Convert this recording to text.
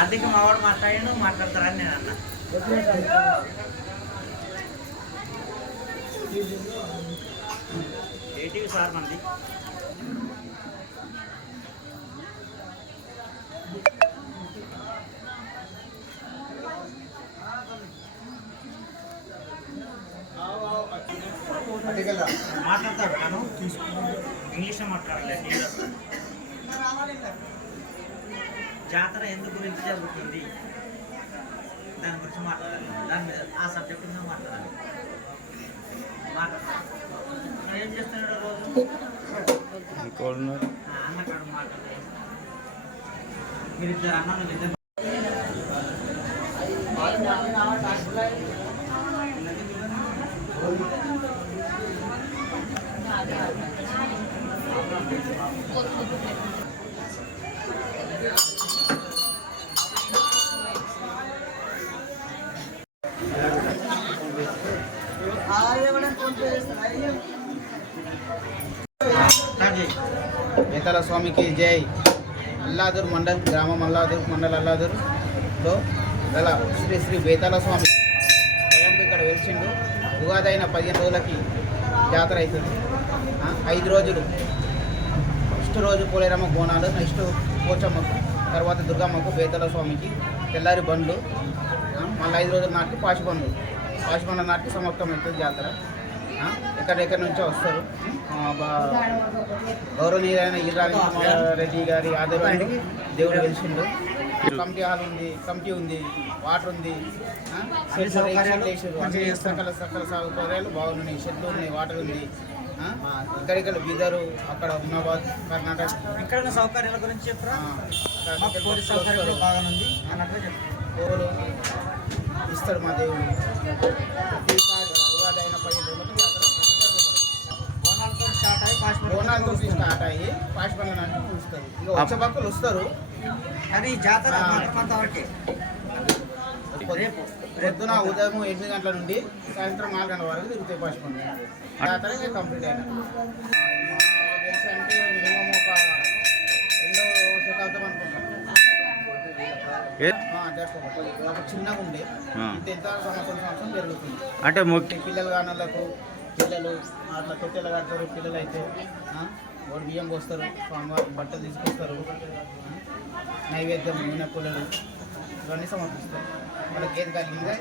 అందుకే మా వాడు మాట్లాడాను మాట్లాడతారని నేను అన్నా. ఏటీవీ సార్ మంది మాట్లాడతాడు. నేను ఇంగ్లీష్లో మాట్లాడలేదు. జాతర ఎందు గురించి జరుగుతుంది దాని గురించి మాట్లాడాలి. దాని మీద ఆ సబ్జెక్ట్ మీద మాట్లాడాలి. ఏం చేస్తున్నాడు రోజు అన్నకాడు మాట్లాడాలి. మీరిద్దరు అన్నాను ఇద్దరు బేతాళ స్వామికి జై. అల్లాదూర్ మండల్ గ్రామం అల్లాదూర్లో గల శ్రీ శ్రీ బేతాళ స్వామి స్వయం ఇక్కడ వెలిచిండు. ఉగాది అయిన 15 రోజులకి జాతర అవుతుంది. 5 రోజులు. ఫస్ట్ రోజు పోలేరమ్మ బోనాలు, నెక్స్ట్ పోచమ్మకు, తర్వాత దుర్గమ్మకు, బేతాళ స్వామికి తెల్లారి బండ్లు, మళ్ళీ 5 రోజుల నాటికి పాశిబండ్ల నాటికి సమాప్తం అవుతుంది జాతర. ఎక్కడెక్కడి నుంచో వస్తారు. గౌరవనీయులైన ఈరాని రెడ్డి గారి ఆధ్వర్యంలో దేవుడు వెలిసిండు. కమిటీ ఉంది, వాటర్ ఉంది, సకల సౌకర్యాలు బాగున్నాయి. షెడ్లు ఉన్నాయి, వాటర్ ఉంది. ఇక్కడిక్కడ బీదరు, అక్కడ ఉమ్మాబాద్, కర్ణాటక ఇక్కడ సౌకర్యాల గురించి చెప్పరా. గోవులు ఇస్తాడు మా దేవుడు. ఉగాది అయిన 15 రోజులకు బోనాలతో స్టార్ట్ అయ్యి పాశిబండ్ల నాటికి చూస్తారు. ఇంకా వచ్చే భక్తులు వస్తారు. అది జాతర పొద్దున ఉదయం 8 గంటల నుండి సాయంత్రం 4 గంటల వరకు తిరుగుతాయి పాశిబండ్లు. జాతర కంప్లీట్ అయినా అంటే మినిమం ఒక 2వ శతాబ్దం అనుకుంటాం. ఒక చిన్నగా ఉండే ఎంత సంవత్సరం జరుగుతుంది. అంటే పిల్లలు కానలకు పిల్లలు అట్లా తొట్టెలు కడతారు. పిల్లలు అయితే వాడు బియ్యం పోస్తారు, స్వామివారికి బట్టలు తీసుకొస్తారు, నైవేద్యం నూనె పుల్లలు ఇవన్నీ సమర్పిస్తారు. వాళ్ళకి ఏది కలిగిందే